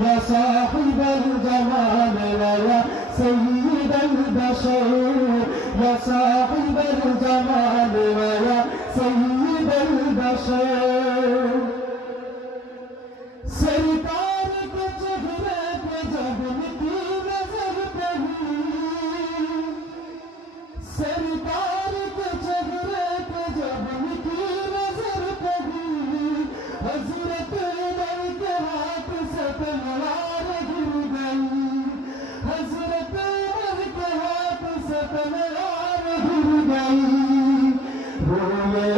یا صاحب الجمال ویا سید البشر یا صاحب الجمال ویا سید البشر سرکار کے چہرے پہ جب کی نظر پڑی سرکار کے چہرے پہ جب کی نظر پڑی حضرت عمر کے ہاتھ سے تلوار گر گئی حضرت عمر کے ہاتھ سے تلوار گر گئی روئے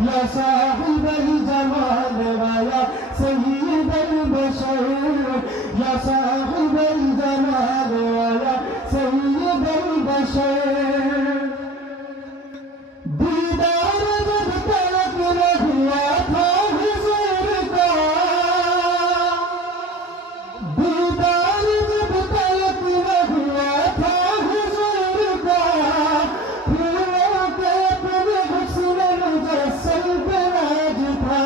یا صاحب الجمال ویا سید البشر یا صاحب الجمال ویا سید البشر دیدار جب تلک نہ ہوا تھا حضور کا دیدار جب تلک نہ ہوا تھا حضور کا پھولوں کے اپنے حسن مجسم پہ ناز تھا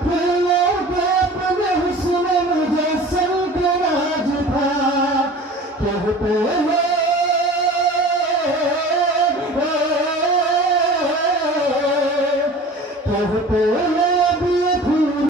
پھولوں کے اپنے حسن مجسم پہ ناز تھا کہتے ہیں